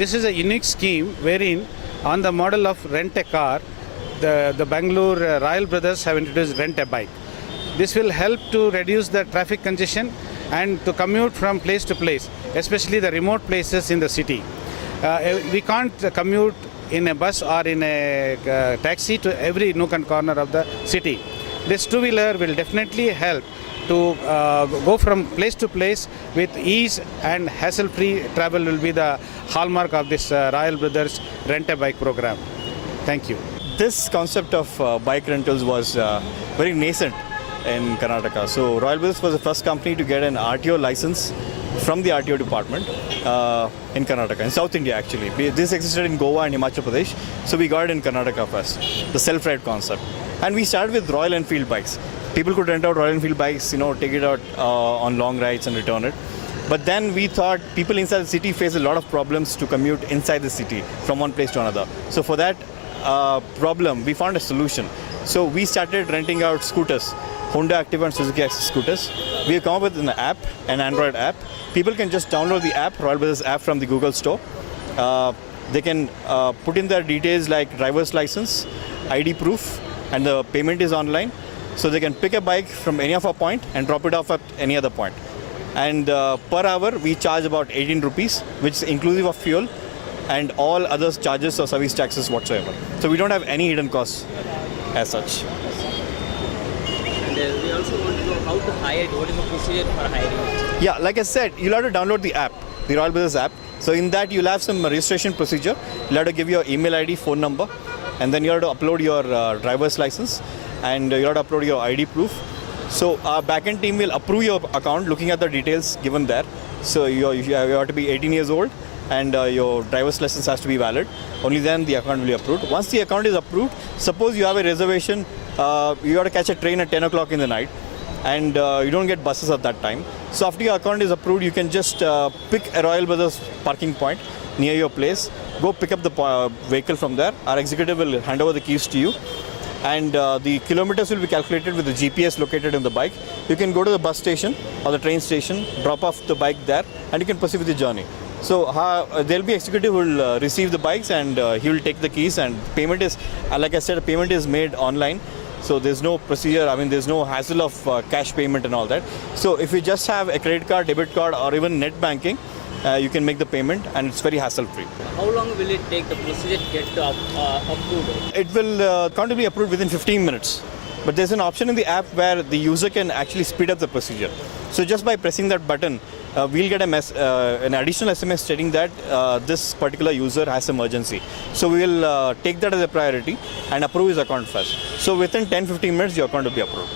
This is a unique scheme wherein, on the model of rent a car, the Bangalore Royal Brothers have introduced rent a bike. This will help to reduce the traffic congestion and to commute from place to place, especially the remote places in the city. We can't commute in a bus or in a taxi to every nook and corner of the city. This two-wheeler will definitely help to go from place to place with ease, and hassle-free travel will be the hallmark of this Royal Brothers Rent-A-Bike program. Thank you. This concept of bike rentals was very nascent in Karnataka. So Royal Brothers was the first company to get an RTO license from the RTO department in Karnataka, in South India actually. This existed in Goa and Himachal Pradesh, so we got it in Karnataka first, the self-ride concept. And we started with Royal Enfield bikes. People could rent out Royal Enfield bikes, take it out on long rides and return it. But then we thought people inside the city face a lot of problems to commute inside the city from one place to another. So for that problem, we found a solution. So we started renting out scooters, Honda Activa and Suzuki Access scooters. We have come up with an app, an Android app. People can just download the app, Royal Brothers app, from the Google Store. They can put in their details like driver's license, ID proof, and the payment is online. So they can pick a bike from any of our point and drop it off at any other point. And per hour, we charge about 18 rupees, which is inclusive of fuel and all other charges or service taxes whatsoever. So we don't have any hidden costs as such. And we also want to know how to hire it. What is the procedure for hiring? Yeah, like I said, you'll have to download the app, the Royal Brothers app. So in that, you'll have some registration procedure. You'll have to give your email ID, phone number, and then you have to upload your driver's license, and you have to upload your ID proof. So our backend team will approve your account looking at the details given there. So you have to be 18 years old, and your driver's license has to be valid. Only then the account will be approved. Once the account is approved, suppose you have a reservation, you have to catch a train at 10 o'clock in the night, and you don't get buses at that time. So after your account is approved, you can just pick a Royal Brothers parking point near your place, go pick up the vehicle from there. Our executive will hand over the keys to you, and the kilometers will be calculated with the GPS located in the bike. You can go to the bus station or the train station, drop off the bike there, and you can proceed with the journey. So there'll be executive who will receive the bikes, and he will take the keys, and payment is, like I said, payment is made online. So there's no procedure, there's no hassle of cash payment and all that. So if you just have a credit card, debit card, or even net banking, you can make the payment, and it's very hassle-free. How long will it take the procedure to get approved? It will can't be approved within 15 minutes. But there's an option in the app where the user can actually speed up the procedure. So just by pressing that button, we'll get an additional SMS stating that this particular user has emergency. So we will take that as a priority and approve his account first. So within 10-15 minutes, your account will be approved.